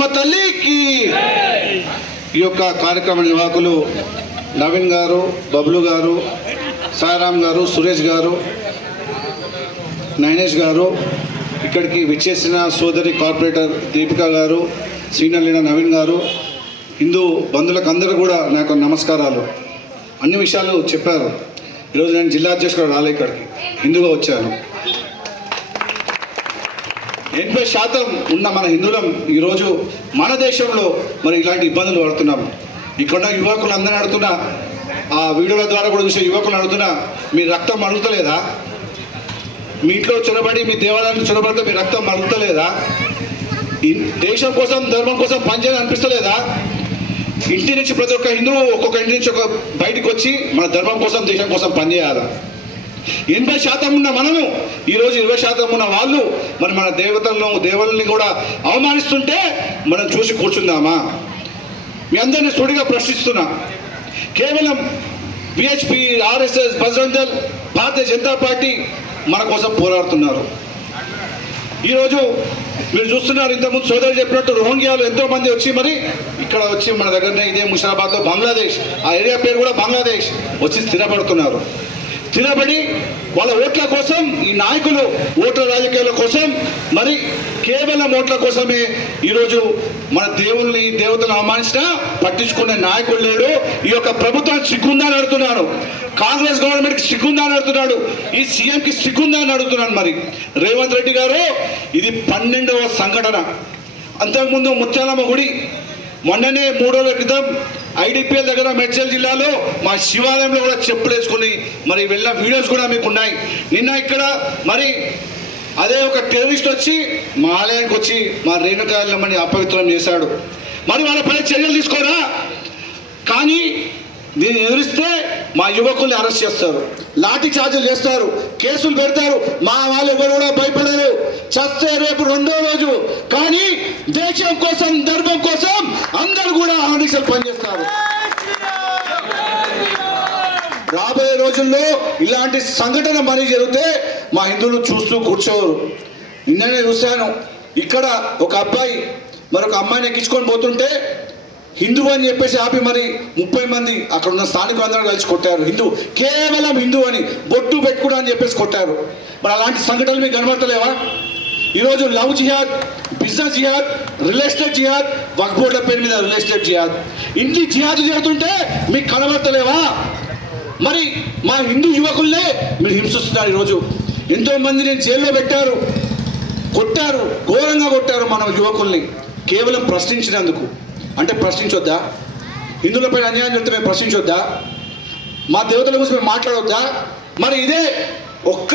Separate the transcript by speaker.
Speaker 1: కామాక్షమ్మ తల్లికి ఈ యొక్క కార్యక్రమ నిర్వాహకులు నవీన్ గారు బబ్లు గారు సాయిరామ్ గారు సురేష్ గారు నైనేష్ గారు ఇక్కడికి విచ్చేసిన సోదరి కార్పొరేటర్ దీపిక గారు సీనియర్ లీడర్ నవీన్ గారు హిందూ బంధువులకు అందరూ కూడా నాకు నమస్కారాలు. అన్ని విషయాలు చెప్పారు. ఈరోజు నేను జిల్లా అధ్యక్షుడు రాలే ఇక్కడికి. హిందూగా వచ్చాను. ఎనభై శాతం ఉన్న మన హిందువులం ఈరోజు మన దేశంలో మరి ఇలాంటి ఇబ్బందులు పడుతున్నాం. ఇక్కడ యువకులు అందరూ అడుగుతున్నా ఆ వీడియోల ద్వారా కూడా చూసే యువకులు అడుగుతున్నా మీ రక్తం మరుగుతలేదా? మీ ఇంట్లో చొరబడి మీ దేవాలయాన్ని చొరబడితే మీ రక్తం మరుగుతలేదా? దేశం కోసం ధర్మం కోసం పనిచేయాలి అనిపిస్తలేదా? ఇంటి నుంచి ప్రతి ఒక్క హిందువు ఒక్కొక్క ఇంటి నుంచి ఒక బయటికి వచ్చి మన ధర్మం కోసం దేశం కోసం పనిచేయాలా ఎనభై శాతం ఉన్న మనము ఈరోజు ఇరవై శాతం ఉన్న వాళ్ళు మరి మన దేవతలను దేవుళ్ళని కూడా అవమానిస్తుంటే మనం చూసి కూర్చుందామా? మీ అందరినీ సుడిగా ప్రశ్నిస్తున్నా. కేవలం VHP RSS Bajrang Dal Bharatiya Janata Party మన కోసం పోరాడుతున్నారు. ఈరోజు మీరు చూస్తున్నారు ఇంతకుముందు సోదరులు చెప్పినట్టు రోహింగ్యాలు ఎంతో మంది వచ్చి మరి ఇక్కడ వచ్చి మన దగ్గరనే ఇదే ముషాబాద్లో బంగ్లాదేశ్. ఆ ఏరియా పేరు కూడా బంగ్లాదేశ్. వచ్చి స్థిరపడుతున్నారు. తినబడి వాళ్ళ ఓట్ల కోసం ఈ నాయకులు ఓట్ల రాజకీయాల కోసం మరి కేవలం ఓట్ల కోసమే ఈరోజు మన దేవుల్ని దేవతలను అవమానించినా పట్టించుకునే నాయకుడు లేడు. ఈ యొక్క ప్రభుత్వానికి సిగ్గుందని అడుగుతున్నాను కాంగ్రెస్ గవర్నమెంట్కి సిగ్గుందా అని అడుగుతున్నాడు. ఈ సీఎంకి సిగ్గుందా అని అడుగుతున్నాను మరి. రేవంత్ రెడ్డి గారు ఇది పన్నెండవ సంఘటన. అంతకుముందు ముత్యాలమ్మ గుడి మొన్ననే మూడోల రోజుల క్రితం ఐడిపిఎల్ దగ్గర మెడ్చల్ జిల్లాలో మా శివాలయంలో కూడా చెప్పులు వేసుకుని మరి వెళ్ళిన వీడియోస్ కూడా మీకు ఉన్నాయి. నిన్న ఇక్కడ మరి అదే ఒక టెర్రరిస్ట్ వచ్చి మా ఆలయానికి వచ్చి మా రేణుకాయలమ్మని అపవిత్రం చేశాడు. మరి వాళ్ళపై చర్యలు తీసుకోరా? కానీ దీన్ని ఎదురిస్తే మా యువకుల్ని అరెస్ట్ చేస్తారు. లాఠీ చార్జీలు చేస్తారు. కేసులు పెడతారు. మా వాళ్ళు ఎవరు కూడా భయపడరు చస్తే రేపు రెండో రోజు కానీ దేశం కోసం ధర్మం కోసం అందరూ కూడా ఆనిసలు పనిచేస్తారు. రాబోయే రోజుల్లో ఇలాంటి సంఘటన మరీ జరిగితే మా హిందువులు చూస్తూ కూర్చోరు. నిన్ననే చూశాను. ఇక్కడ ఒక అబ్బాయి మరొక అమ్మాయిని ఎక్కించుకొని పోతుంటే హిందూ అని చెప్పేసి ఆపి మరి ముప్పై మంది అక్కడ ఉన్న స్థానికులు అందరూ కలిసి కొట్టారు. హిందూ కేవలం హిందూ అని బొట్టు పెట్టుకున్నా అని చెప్పేసి కొట్టారు. మరి అలాంటి సంఘటనలు మీకు కనబడతలేవా? ఈరోజు లవ్ జిహాద్ బిజినెస్ జిహాద్ రియల్ ఎస్టేట్ జిహాద్ వక్ బోర్డుల పేరు మీద రియల్ ఎస్టేట్ జిహాద్. ఇన్ని జిహాద్ జరుగుతుంటే మీకు కనబడతలేవా? మరి మా హిందూ యువకుల్నే మీరు హింసిస్తున్నారు ఈరోజు. ఎంతో మంది నేను జైల్లో పెట్టారు కొట్టారు ఘోరంగా కొట్టారు మన యువకుల్ని. కేవలం ప్రశ్నించినందుకు. అంటే ప్రశ్నించొద్దా? హిందువులపై అన్యాయం చెప్తే మేము ప్రశ్నించొద్దా? మా దేవతల గురించి మేము మాట్లాడొద్దా? మరి ఇదే ఒక్క